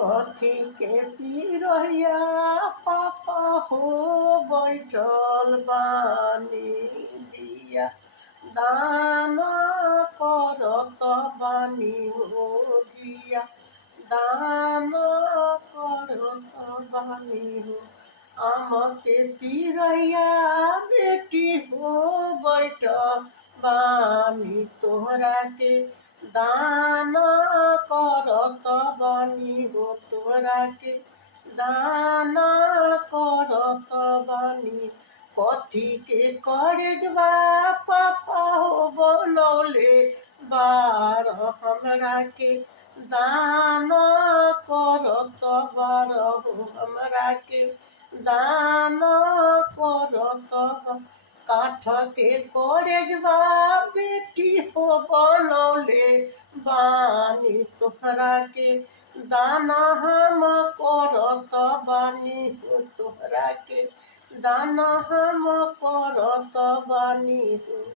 कथी के पिरैया पापा हो बैठल बानी दिया दान करत बानी हो धिया दान करत बानी हो आम के पिरैया बेटी हो बैठ बानी तोहरा के दान करत बानी हो तोहरा के दान करत बानी कथी के करजबा पापा हो बनौले बार हमरा के दान करत बार हो हमरा के दान करत काठ के करजबा बेटी हो बनौले बानी तोहरा के दाना हम करत बानी हो तोहरा के दाना हम करत बानी हो।